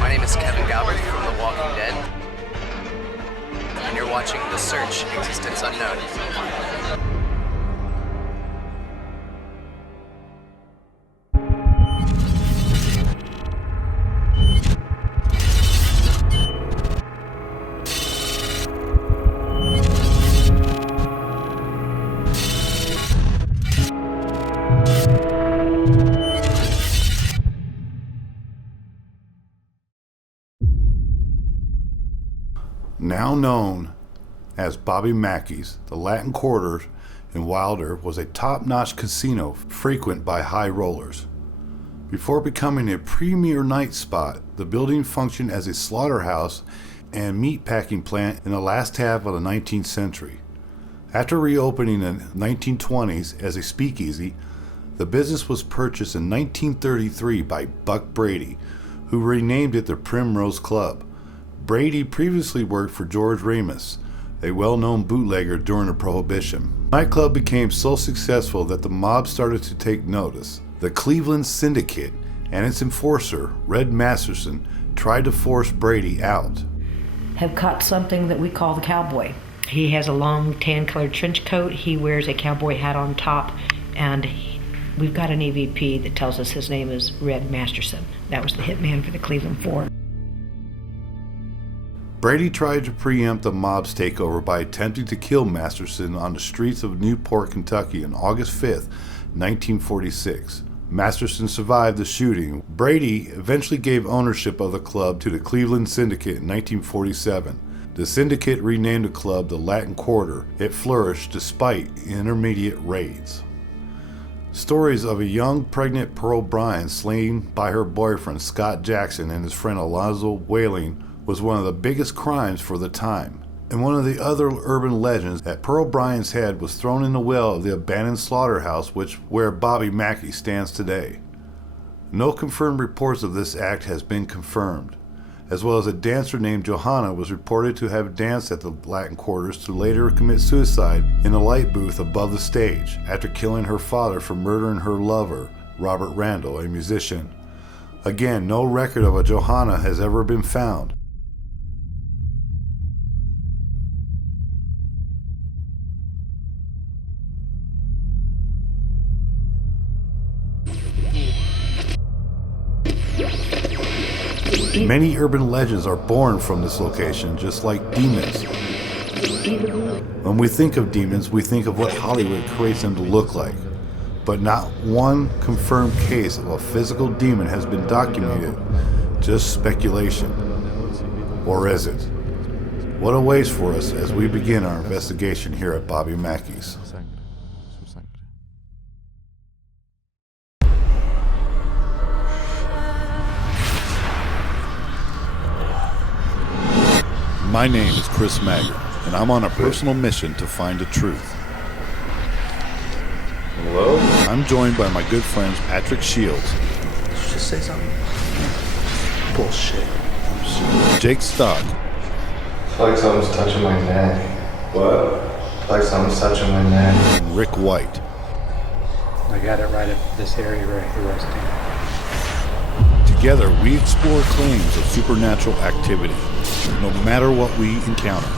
My name is Kevin Galbraith from The Walking Dead, and you're watching The Search, Existence Unknown. Now known as Bobby Mackeys, the Latin Quarter in Wilder was a top-notch casino frequented by high rollers. Before becoming a premier night spot, the building functioned as a slaughterhouse and meatpacking plant in the last half of the 19th century. After reopening in the 1920s as a speakeasy, the business was purchased in 1933 by Buck Brady, who renamed it the Primrose Club. Brady previously worked for George Ramus, a well-known bootlegger during the Prohibition. The nightclub became so successful that the mob started to take notice. The Cleveland Syndicate and its enforcer, Red Masterson, tried to force Brady out. Have caught something that we call the cowboy. He has a long tan-colored trench coat. He wears a cowboy hat on top, and we've got an EVP that tells us his name is Red Masterson. That was the hitman for the Cleveland Four. Brady tried to preempt the mob's takeover by attempting to kill Masterson on the streets of Newport, Kentucky on August 5th, 1946. Masterson survived the shooting. Brady eventually gave ownership of the club to the Cleveland Syndicate in 1947. The syndicate renamed the club the Latin Quarter. It flourished despite intermediate raids. Stories of a young pregnant Pearl Bryan slain by her boyfriend Scott Jackson and his friend Alonzo Whaling was one of the biggest crimes for the time. And one of the other urban legends that Pearl Bryan's head was thrown in the well of the abandoned slaughterhouse where Bobby Mackeys stands today. No confirmed reports of this act has been confirmed, as well as a dancer named Johanna was reported to have danced at the Latin Quarters to later commit suicide in a light booth above the stage after killing her father for murdering her lover, Robert Randall, a musician. Again, no record of a Johanna has ever been found. Many urban legends are born from this location, just like demons. When we think of demons, we think of what Hollywood creates them to look like. But not one confirmed case of a physical demon has been documented, just speculation. Or is it? What awaits for us as we begin our investigation here at Bobby Mackeys? My name is Chris Magger, and I'm on a personal mission to find the truth. Hello? I'm joined by my good friends Patrick Shields. Just say something. Bullshit. Jake Stock. I feel like someone's touching my neck. What? I feel like someone's touching my neck. And Rick White. I got it right at this area right here where I stand. Together, we explore claims of supernatural activity. No matter what we encounter,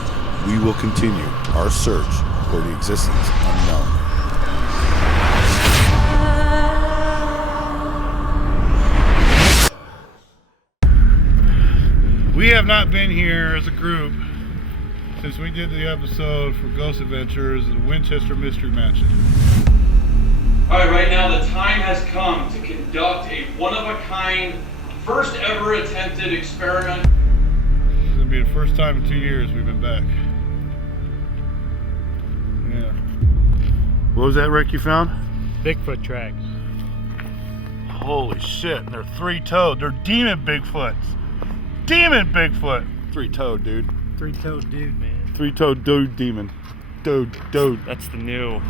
we will continue our search for the existence unknown. We have not been here as a group since we did the episode for Ghost Adventures and Winchester Mystery Mansion. Alright, right now the time has come to conduct a one-of-a-kind, first ever attempted experiment. This is going to be the first time in 2 years we've been back. Yeah. What was that, Rick, you found? Bigfoot tracks. Holy shit, they're three-toed. They're demon Bigfoots. Demon Bigfoot. Three-toed, dude. Three-toed dude, man. Three-toed dude demon. Dude. That's the new.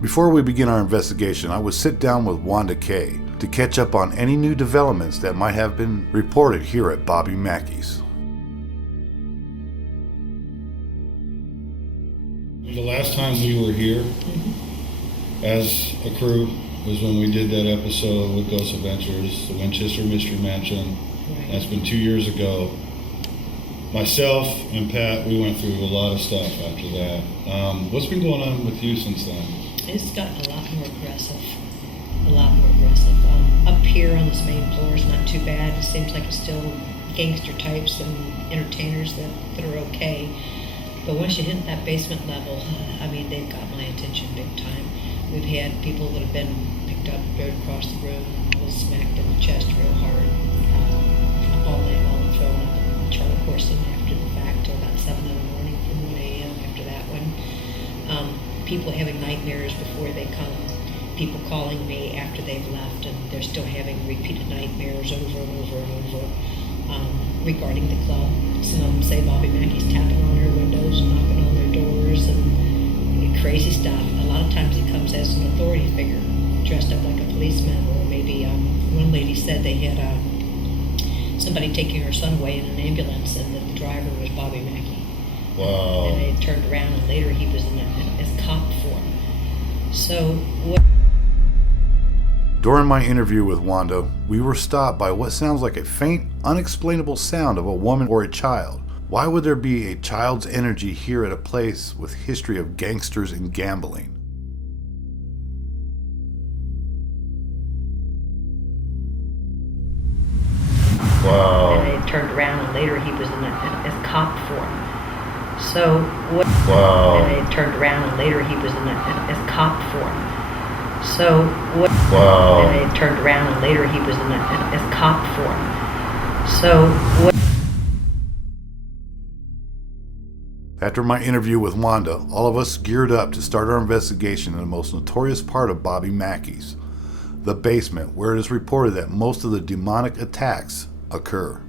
Before we begin our investigation, I would sit down with Wanda Kay to catch up on any new developments that might have been reported here at Bobby Mackeys. The last time we were here as a crew, was when we did that episode with Ghost Adventures, the Winchester Mystery Mansion. That's been 2 years ago. Myself and Pat, we went through a lot of stuff after that. What's been going on with you since then? It's gotten a lot more aggressive. A lot more aggressive. Up here on this main floor is not too bad. It seems like it's still gangster types and entertainers that are okay. But once you hit that basement level, I mean, they've got my attention big time. We've had people that have been picked up, thrown across the room, was smacked in the chest real hard, all night long, thrown up in Charlie Corson after the fact till about 7 in the morning from 1 a.m. after that one. People having nightmares before they come. People calling me after they've left and they're still having repeated nightmares over and over and over regarding the club. Some of them say Bobby Mackeys tapping on their windows, knocking on their doors, and crazy stuff. A lot of times he comes as an authority figure, dressed up like a policeman, or maybe one lady said they had somebody taking her son away in an ambulance and that the driver was Bobby Mackey. Wow. And they turned around and later he was in as cop form. So what? During my interview with Wanda, we were stopped by what sounds like a faint, unexplainable sound of a woman or a child. Why would there be a child's energy here at a place with history of gangsters and gambling? Wow. And they turned around and later he was in as cop form. So what? Wow. And they turned around and later he was in as cop form. So what? Wow. And they turned around and later he was in as cop form. So what? After my interview with Wanda, all of us geared up to start our investigation in the most notorious part of Bobby Mackeys, the basement, where it is reported that most of the demonic attacks occur.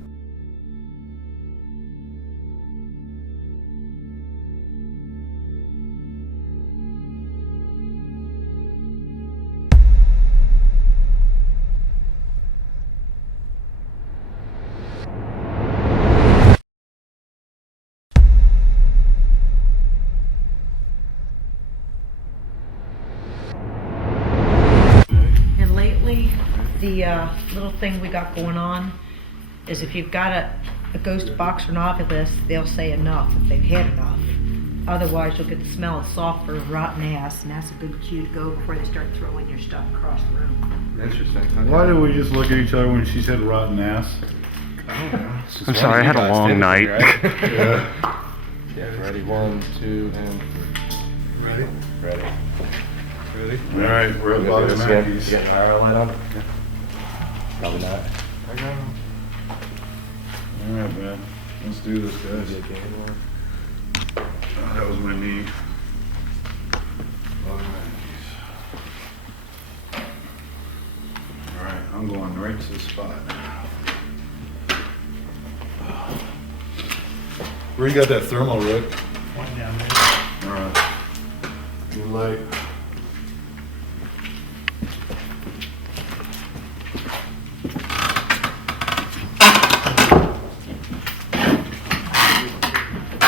And lately, the little thing we got going on is if you've got a ghost box or novelist, they'll say enough if they've had enough. Otherwise, you'll get the smell of sulfur and rotten ass, and that's a good cue to go before they start throwing your stuff across the room. Interesting. Why did we just look at each other when she said rotten ass? I'm sorry, I had a long night. Yeah. Yeah, ready? 1, 2, and... Ready? Ready. Ready? All right, we're at Bobby Mackeys. You got an IR light on? Yeah. Probably not. I got him. All right, man. Let's do this, guys. Oh, that was my knee. Bobby Mackeys. All right, I'm going right to the spot. Where you got that thermal, Rick? One down there. All right. Green light.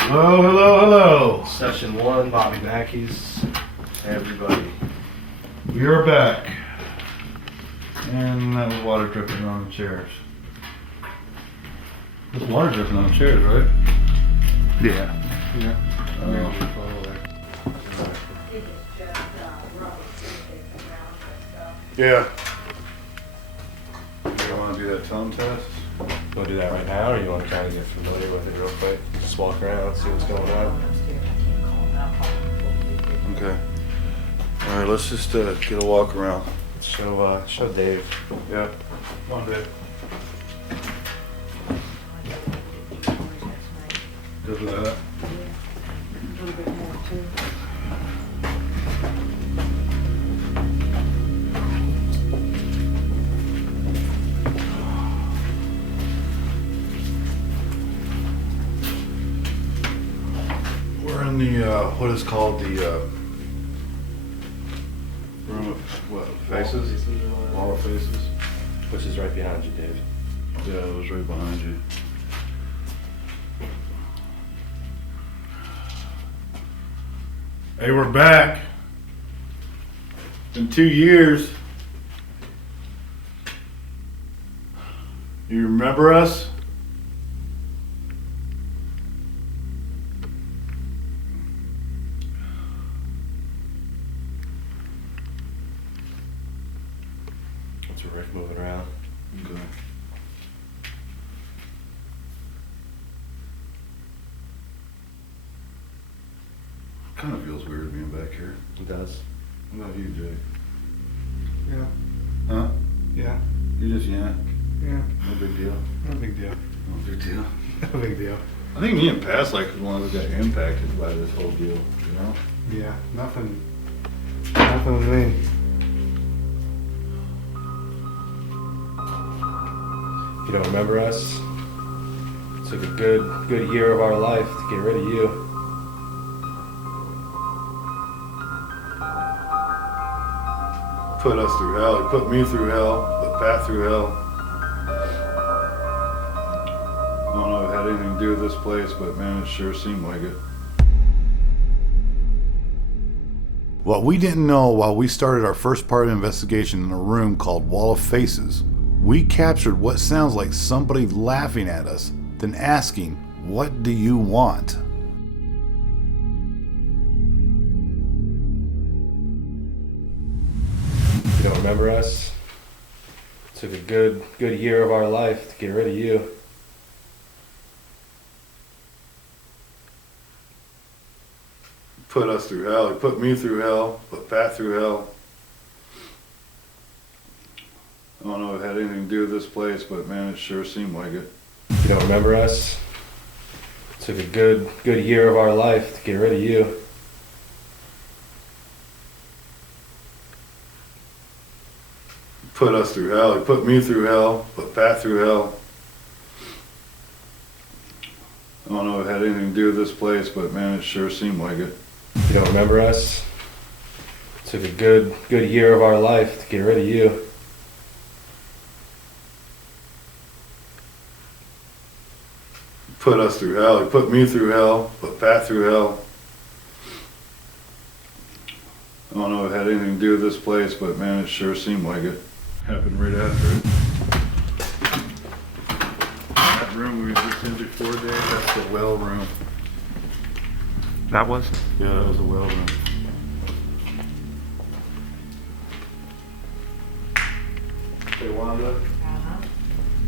Hello, hello, hello. Session 1, Bobby Mackeys. Hey, everybody. We are back. And that was water dripping on the chairs. There's water dripping on the chairs, right? Yeah. Yeah. You want to do that tone test? You want to do that right now, or you want to kind of get familiar with it real quick? Just walk around, see what's going on. Okay. All right, let's just get a walk around. Show Dave. Yeah. Come on, Dave. Good with that. A little bit more too. We're in the, what is called the, room of, what, faces? Wall of faces? Which is right behind you, Dave. Yeah, it was right behind you. Hey, we're back. Been 2 years. You remember us? What's your Rick moving around? Good. Kind of feels weird being back here. It does. What about you, Jay? Yeah. Huh? Yeah. You just yeah. Yeah. No big deal. No big deal. No big deal. No big deal. I think me and Pat's like the ones that got impacted by this whole deal. You know? Yeah. Nothing. Nothing with me. If you don't remember us, it took a good year of our life to get rid of you. Put us through hell. He put me through hell. Put Pat through hell. I don't know if it had anything to do with this place, but man, it sure seemed like it. What we didn't know while we started our first part of the investigation in a room called Wall of Faces, we captured what sounds like somebody laughing at us, then asking, "What do you want?" If you don't remember us, it took a good year of our life to get rid of you. Put us through hell. He put me through hell. Put Pat through hell. I don't know if it had anything to do with this place, but man, it sure seemed like it. If you don't remember us, it took a good year of our life to get rid of you. Put us through hell. He put me through hell. Put Pat through hell. I don't know if it had anything to do with this place, but man, it sure seemed like it. If you don't remember us, it took a good year of our life to get rid of you. Put us through hell. He put me through hell. Put Pat through hell. I don't know if it had anything to do with this place, but man, it sure seemed like it. Happened right after it. That room we were just in before, Dave, that's the well room. That was? Yeah, that was the well room. Hey, Wanda?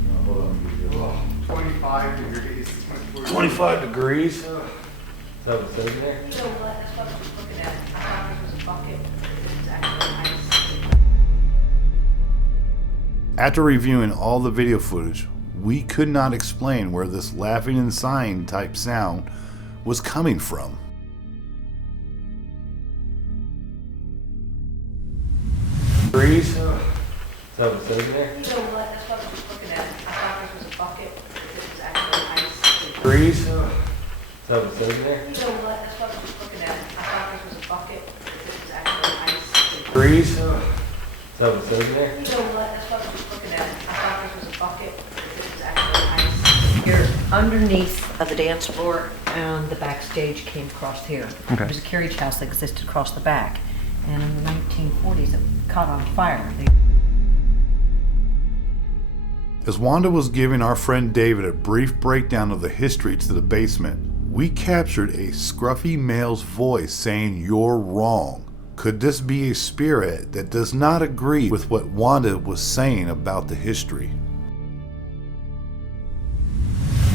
No, hold on. 25 degrees. 25 degrees? Is that what it says in there? You know what? That's what I was looking at. I thought it was a bucket. It's actually ice. After reviewing all the video footage, we could not explain where this laughing and sighing type sound was coming from. Breeze? Is that what it says in there? You know what? That's what I was looking at. I thought it was a bucket. It's actually ice. Breeze? Is that what it says in there? You know what? That's what I was looking at. I thought it was a bucket. It's actually ice. Breeze? Is that what it says in there? You know what? That's what I was looking at. I thought it was a bucket. It's actually ice. Here, underneath of the dance floor, and the backstage came across here. Okay. There's a carriage house that existed across the back, and in the 1940s it caught on fire. As Wanda was giving our friend David a brief breakdown of the history to the basement, we captured a scruffy male's voice saying, "You're wrong." Could this be a spirit that does not agree with what Wanda was saying about the history?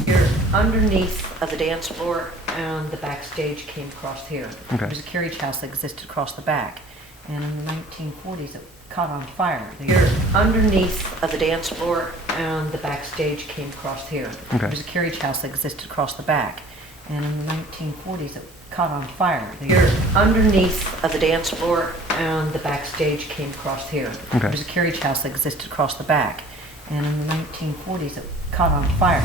Here, underneath of the dance floor, and the backstage came across here. Okay. There's a carriage house that existed across the back, and in the 1940s it caught on fire. Here, underneath of the dance floor, and the backstage came across here. Okay. There's a carriage house that existed across the back, and in the 1940s it caught on fire. Here, underneath of the dance floor, and the backstage came across here. Okay. There's a carriage house that existed across the back, and in the 1940s it caught on fire.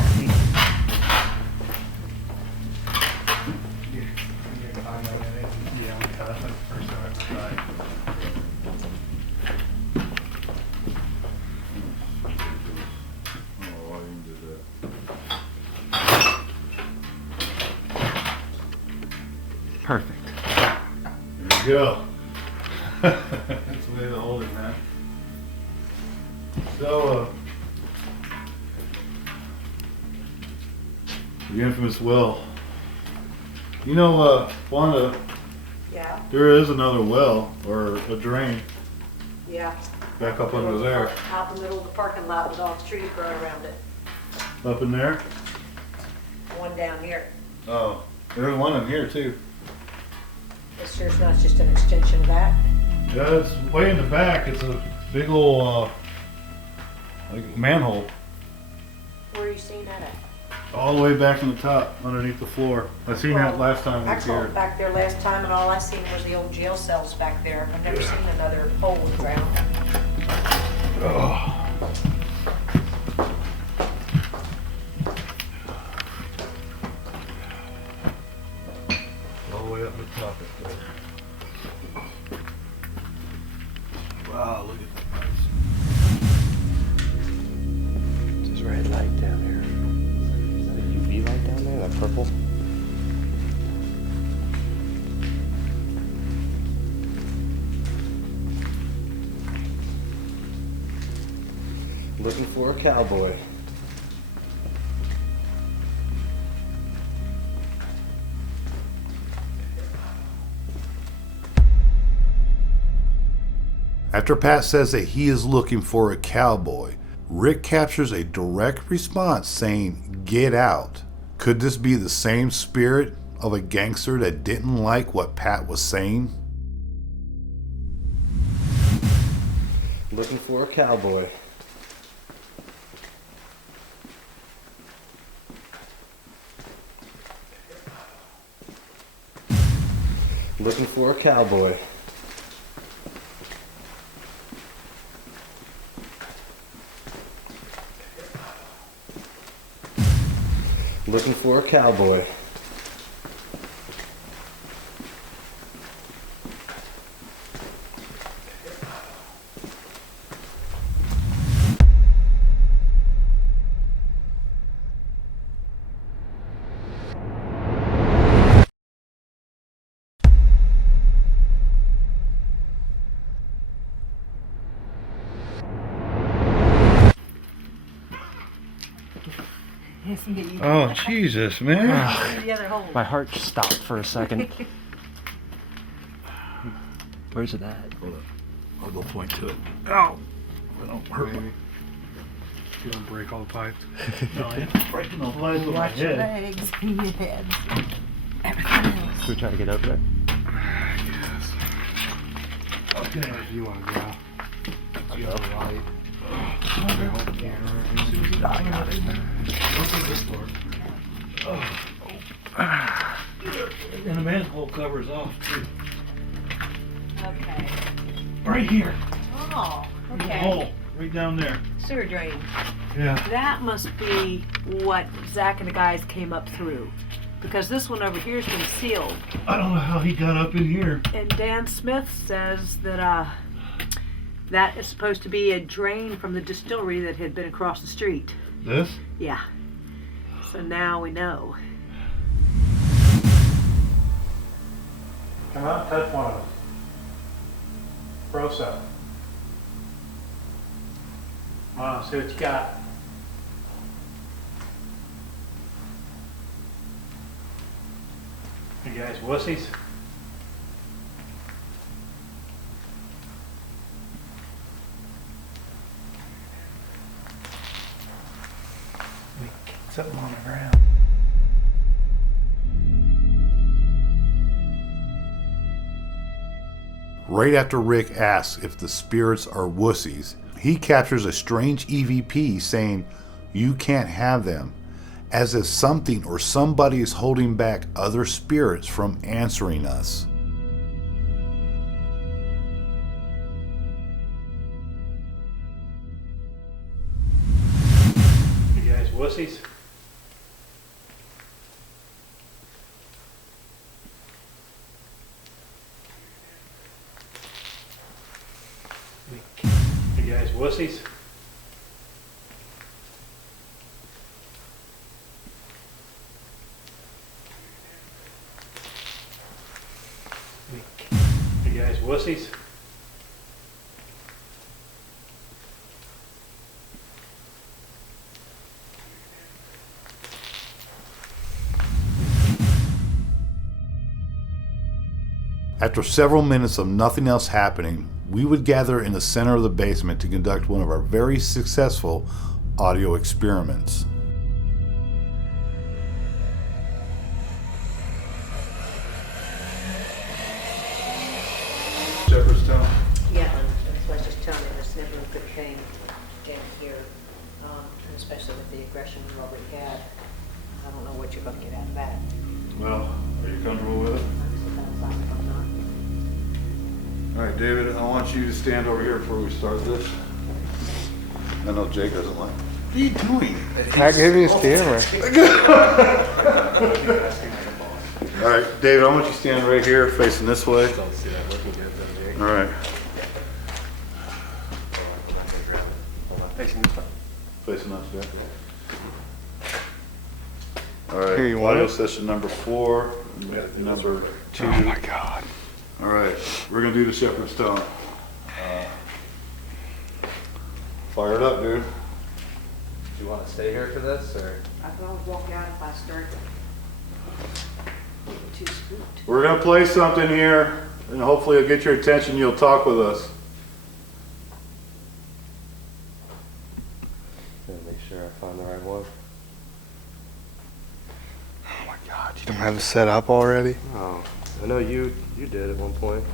Perfect. There you go. That's the way to hold it, man. So, The infamous well. You know, Wanda, Yeah, there is another well, or a drain, yeah. back up under there. Out in the middle of the parking lot with all the trees growing around it. Up in there? One down here. Oh, there's one in here too. It's sure not just an extension of that. Yeah, it's way in the back. It's a big old, like manhole. Where are you seeing that at? All the way back in the top, underneath the floor. I seen that last time we I was saw here. it back there last time, and all I seen was the old jail cells back there. I've never seen another hole in the ground. Oh. All the way up the top up there. Wow, look at that. There's a red light down here. Is that a UV light down there? That purple? Looking for a cowboy. After Pat says that he is looking for a cowboy, Rick captures a direct response saying, "Get out." Could this be the same spirit of a gangster that didn't like what Pat was saying? Looking for a cowboy. Looking for a cowboy. Looking for a cowboy. Oh, Jesus, man. The other hole. My heart stopped for a second. Where's it at? Hold up. I'll go point to it. Ow! Don't hurt me. You don't break all the pipes. No, it's breaking the legs with my Watch your head. legs and your heads. Everything else. Should we try to get up there? Yes. Okay. If you want to go. You have a light. Okay, hold the camera. I got it. Open this door. And the manhole covers off, too. Okay. Right here. Oh, There's a okay. hole. Right down there. Sewer drain. Yeah. That must be what Zach and the guys came up through. Because this one over here's been sealed. I don't know how he got up in here. And Dan Smith says that that is supposed to be a drain from the distillery that had been across the street. This? Yeah. So now we know. Come out and touch one of them. Rosa. Come on, see what you got. You guys wussies? We kicked something on the ground. Right after Rick asks if the spirits are wussies, he captures a strange EVP saying, "You can't have them," as if something or somebody is holding back other spirits from answering us. You guys wussies? You guys wussies? You guys wussies? After several minutes of nothing else happening, we would gather in the center of the basement to conduct one of our very successful audio experiments. Shepherdstown? Yeah, that's why I was just telling you, it's never a good thing down here, and especially with the aggression we already had. I don't know what you're gonna get out of that. Well, are you comfortable with it? I'm fine if I'm not. All right, David, I want you to stand over here before we start this. I know Jake doesn't like. What are you doing? I gave you his camera. All right, David, I want you to stand right here, facing this way. Don't see that looking good though, Jake. All right, Hold on, facing this way. facing us, Jack. All right, Here, you want audio it? session number 4, number 2. Oh my God. All right, we're gonna do the Shepherdstown. Fire it up, dude. Do you want to stay here for this, or? I can always walk out if I start too spooked. We're gonna play something here, and hopefully it'll get your attention. You'll talk with us. Gotta make sure I find the right one. Oh my God. You don't have it set up already? Oh, I know you did at one point.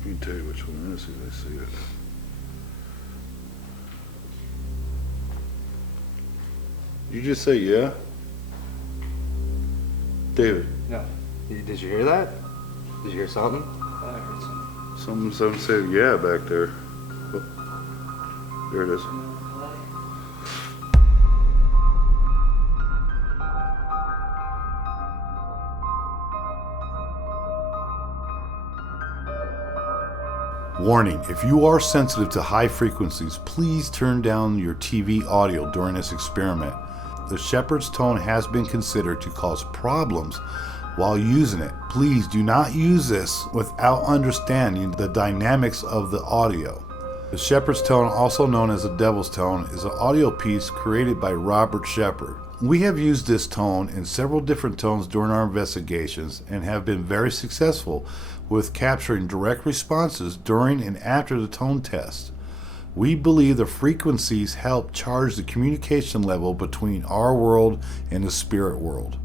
I can tell you which one it is if I see it. You just say yeah? David, No. Did you hear that? Did you hear something? I heard something. someone said yeah back there. Oh, there it is. Warning, if you are sensitive to high frequencies, please turn down your TV audio during this experiment. The shepherd's tone has been considered to cause problems while using it. Please do not use this without understanding the dynamics of the audio. The shepherd's tone, also known as the devil's tone, is an audio piece created by Robert Shepard. We have used this tone in several different tones during our investigations and have been very successful with capturing direct responses during and after the tone test. We believe the frequencies help charge the communication level between our world and the spirit world.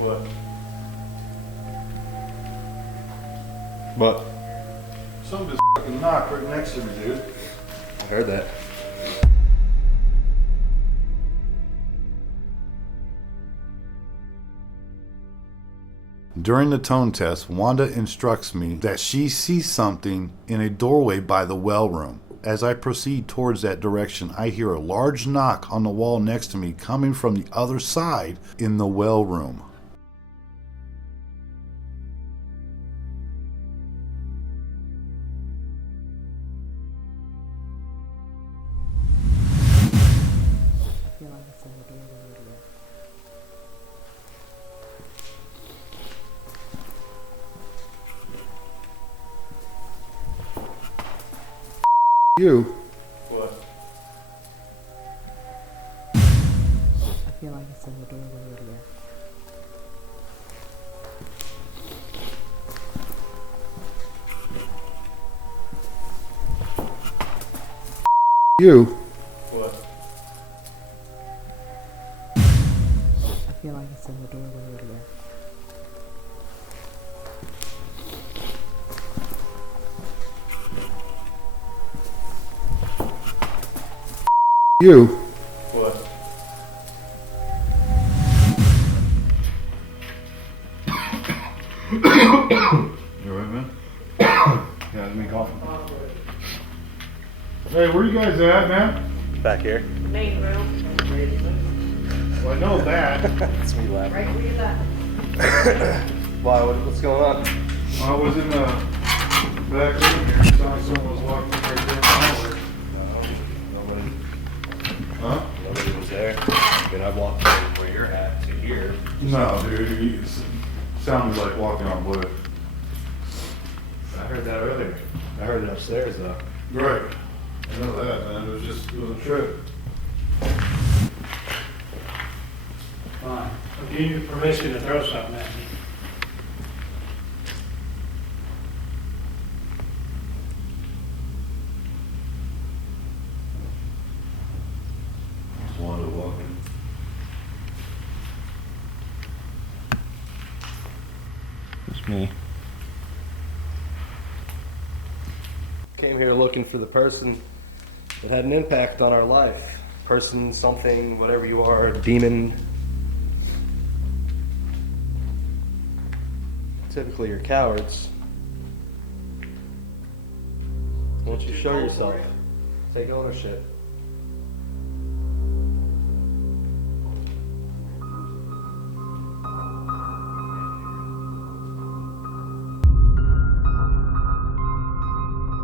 What? What? Something just fucking knocked right next to me, dude. I heard that. During the tone test, Wanda instructs me that she sees something in a doorway by the well room. As I proceed towards that direction, I hear a large knock on the wall next to me coming from the other side in the well room. You. What? I feel like it's in the doorway over there. You. What? I feel like it's in the doorway over there. You. What? You alright, man? Yeah, let me cough. Hey, where you guys at, man? Back here. Main room. Well, I know that. That's me laughing. Right where you left. Why? What's going on? I was in the back room here. Saw someone was walking right there. Nobody. Huh? Nobody was there. I mean, I walked from where you're at to here. No, dude. You sounded like walking on wood. I heard that earlier. I heard it upstairs though. Right. I know that, man. It was a trip. Fine. I'll give you permission to throw something at me. Just wanted to walk in. It's me. Came here looking for the person that had an impact on our life. Person, something, whatever you are, a demon. Typically you're cowards. Why don't you show yourself? Take ownership.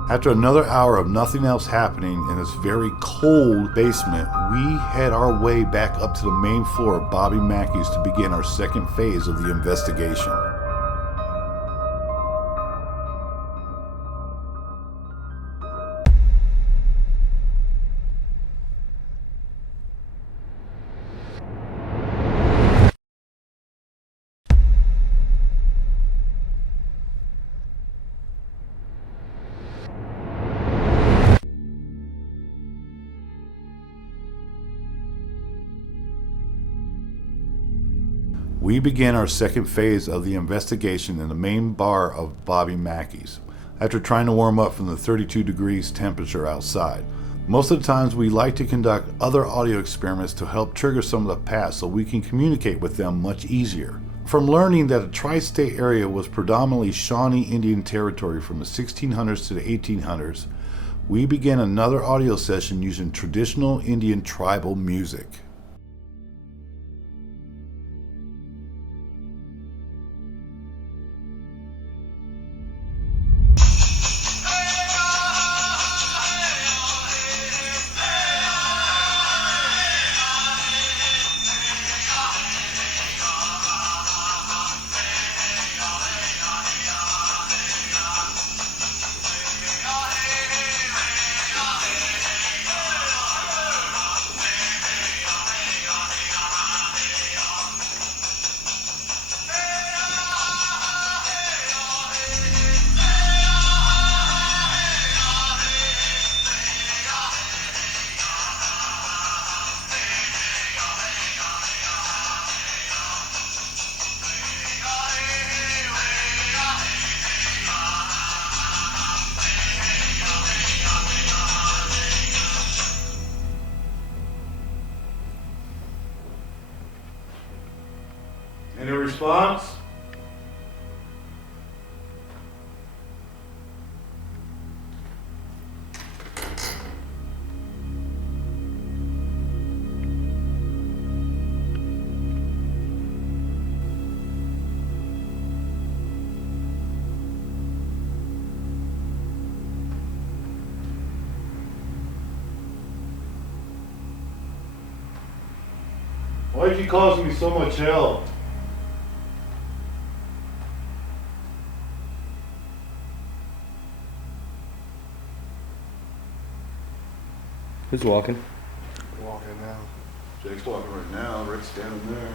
After another hour of nothing else happening in this very cold basement, we head our way back up to the main floor of Bobby Mackeys to begin our second phase of the investigation. We began our second phase of the investigation in the main bar of Bobby Mackeys, after trying to warm up from the 32 degrees temperature outside. Most of the times we like to conduct other audio experiments to help trigger some of the past so we can communicate with them much easier. From learning that the tri-state area was predominantly Shawnee Indian territory from the 1600s to the 1800s, we began another audio session using traditional Indian tribal music. Any response? Why did you cause me so much hell? Who's walking? Walking now. Jake's walking right now, Rick's standing there.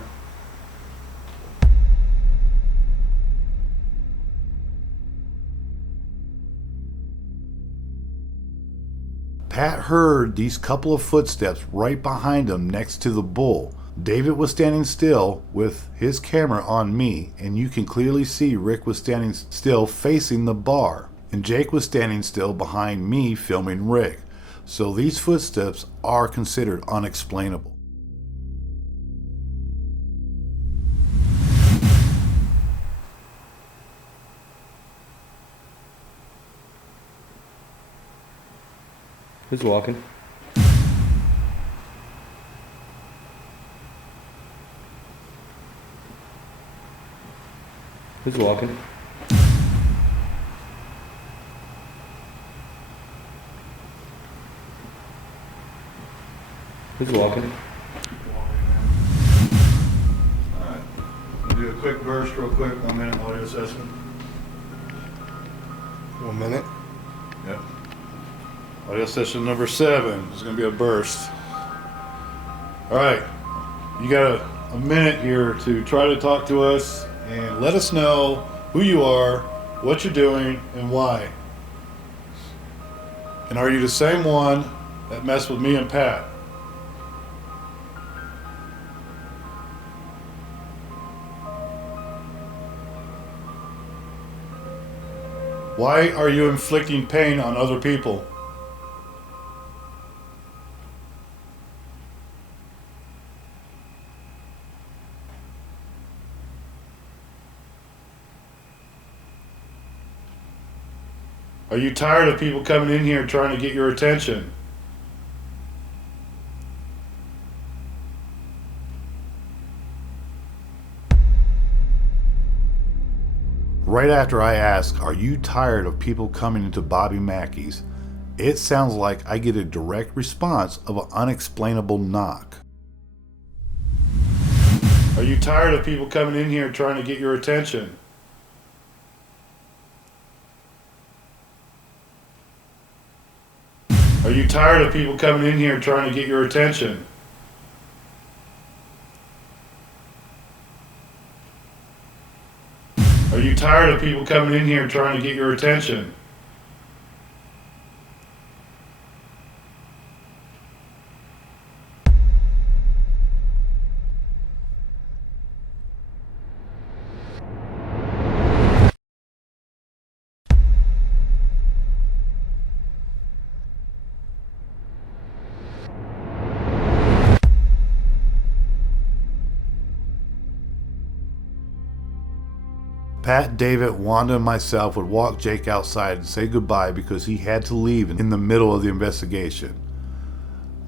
Pat heard these couple of footsteps right behind him next to the bull. David was standing still with his camera on me, and you can clearly see Rick was standing still facing the bar, and Jake was standing still behind me filming Rick. so these footsteps are considered unexplainable. Who's walking? Who's walking? Who's walking? Alright, we'll do a quick burst real quick, 1 minute audio assessment. 1 minute. Yep. Audio session number 7 is going to be a burst. Alright, you got a minute here to try to talk to us and let us know who you are, what you're doing, and why. And are you the same one that messed with me and Pat? Why are you inflicting pain on other people? Are you tired of people coming in here trying to get your attention? Right after I ask, are you tired of people coming into Bobby Mackeys, it sounds like I get a direct response of an unexplainable knock. Are you tired of people coming in here trying to get your attention? Are you tired of people coming in here trying to get your attention? Are you tired of people coming in here trying to get your attention? Pat, David, Wanda, and myself would walk Jake outside and say goodbye because he had to leave in the middle of the investigation.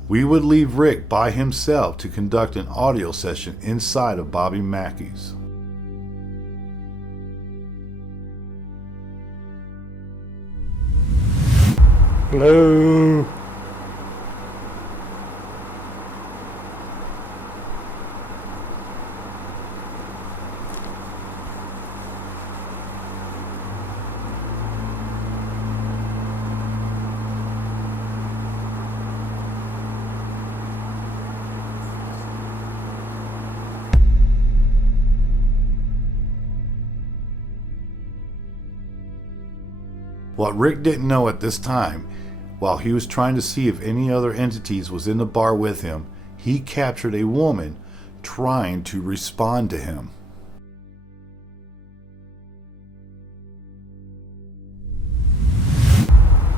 We would leave Rick by himself to conduct an audio session inside of Bobby Mackeys. Hello. What Rick didn't know at this time, while he was trying to see if any other entities was in the bar with him, he captured a woman trying to respond to him.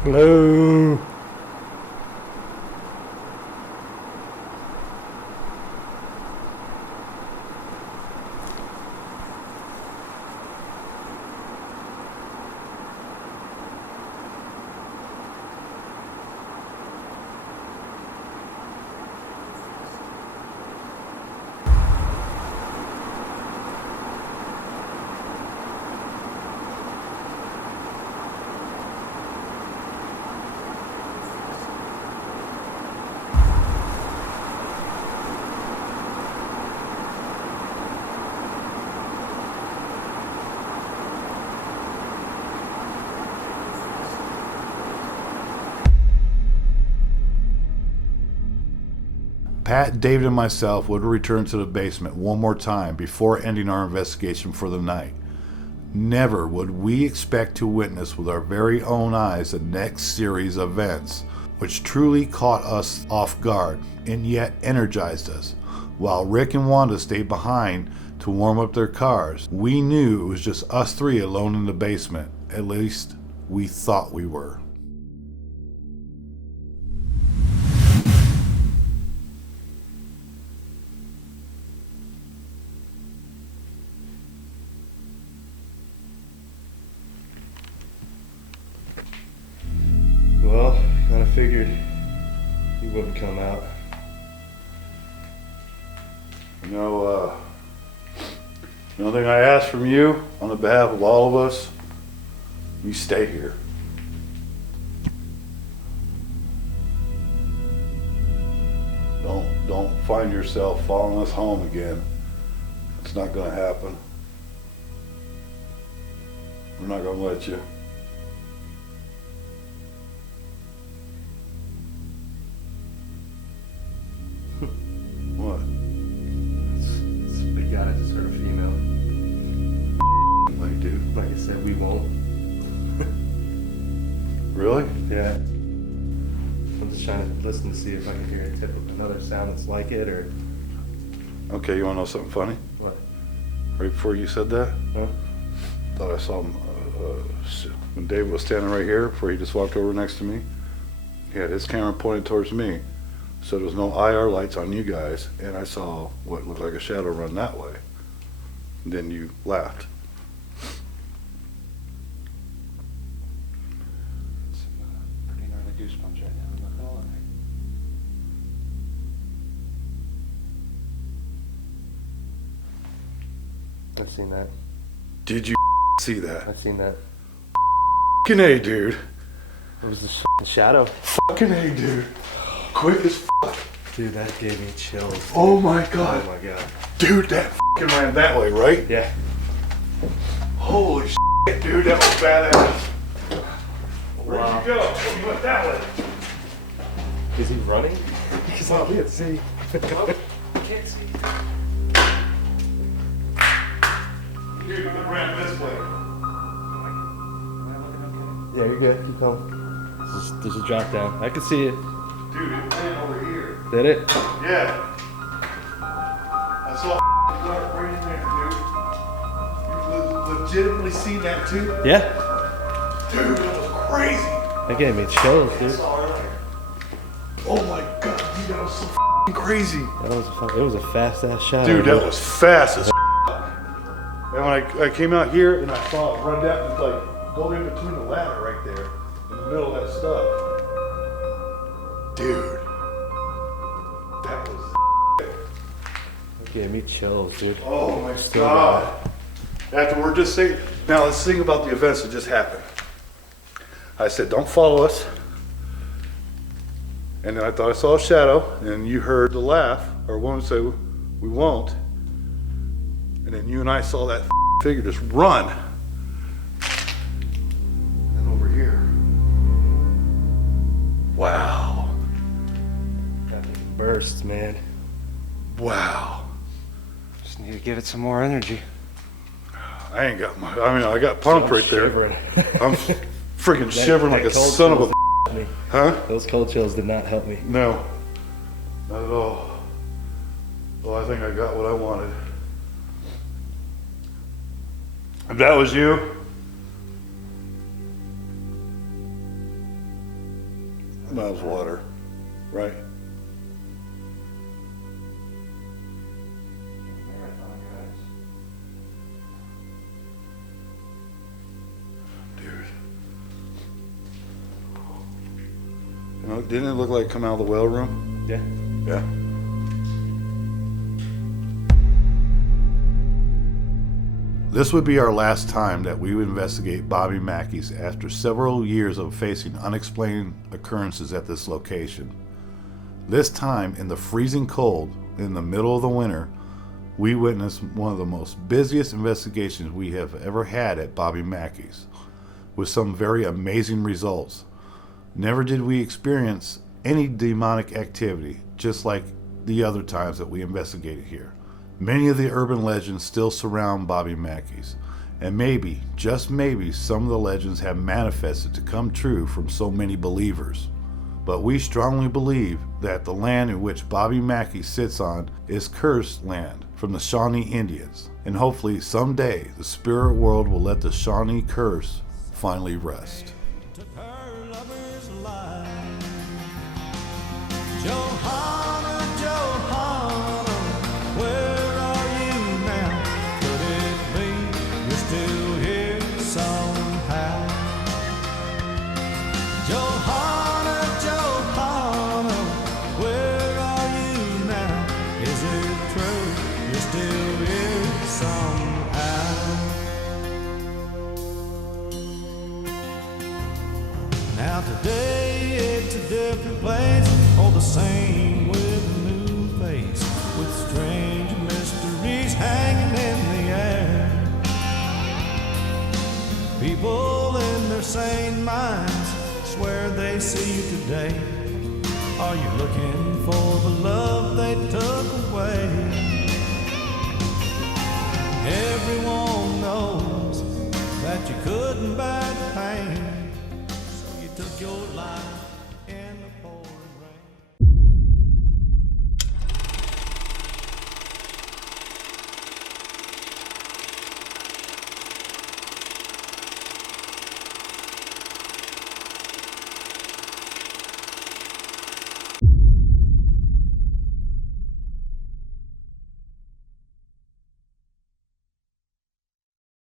Hello. Pat, David, and myself would return to the basement one more time before ending our investigation for the night. Never would we expect to witness with our very own eyes the next series of events, which truly caught us off guard and yet energized us. While Rick and Wanda stayed behind to warm up their cars, we knew it was just us three alone in the basement. At least we thought we were. He wouldn't come out. You know, the only thing I ask from you, on the behalf of all of us, you stay here. Don't find yourself following us home again. It's not gonna happen. We're not gonna let you. What? It's a big guy. I just heard a female. Like, dude. Like I said, we won't. Really? Yeah. I'm just trying to listen to see if I can hear another sound that's like it, or Okay, you wanna know something funny? what? Right before you said that, Huh? thought I saw him when David was standing right here, before he just walked over next to me. He had his camera pointed towards me, so there was no IR lights on you guys, and I saw what looked like a shadow run that way. And then you laughed. Pretty gnarly goosebumps right now. I'm not gonna lie. I've seen that. Did you see that? I've seen that. Fucking A, dude. It was the shadow. Fucking A, dude. Quick as Dude, that gave me chills. Dude. Oh my god. Oh my god. Dude, that fucking ran that way, right? Yeah. Holy shit, dude, that was badass. Where'd Wow. you go? Oh, you went that way. Is he running? Because I can't see. Can't see. Dude, it ran this way. Yeah, you're good. Keep going. There's a drop down. I can see it. Dude, it ran over here. Did it? Yeah. I saw right in there, dude. You legitimately seen that too? Yeah. Dude, that was crazy. That gave me chills, I dude. saw earlier. Oh my god, dude, that was so f***ing crazy. It was a fast ass shadow. Dude, that was fast as And when I came out here and I saw it run down, it's like go in between the ladder right there, in the middle of that stuff. Dude, that was. That gave me chills, dude. Oh my Still god. After we're just saying, now let's think about the events that just happened. I said, don't follow us. And then I thought I saw a shadow, and you heard the laugh, or one say, we won't. And then you and I saw that figure just run. And then over here. Wow. That thing burst, man. Wow. Just need to give it some more energy. I ain't got I got pumped right there. Shivering. I'm freaking shivering like a cold son of a. chills me. Huh? Those cold chills did not help me. No. Not at all. Well, I think I got what I wanted. If that was you, that was water, right? Dude. You know, didn't it look like come out of the well room? Yeah. Yeah. This would be our last time that we would investigate Bobby Mackeys after several years of facing unexplained occurrences at this location. This time, in the freezing cold, in the middle of the winter, we witnessed one of the most busiest investigations we have ever had at Bobby Mackeys, with some very amazing results. Never did we experience any demonic activity, just like the other times that we investigated here. Many of the urban legends still surround Bobby Mackeys, and maybe, just maybe, some of the legends have manifested to come true from so many believers. But we strongly believe that the land in which Bobby Mackey sits on is cursed land from the Shawnee Indians, and hopefully someday the spirit world will let the Shawnee curse finally rest. Johanna, Johanna, where are you now? Could it be you're still here somehow? Johanna, Johanna, the same with a new face, with strange mysteries hanging in the air. People in their sane minds swear they see you today. Are you looking for the love they took away? Everyone knows that you couldn't bear the pain, so you took your life.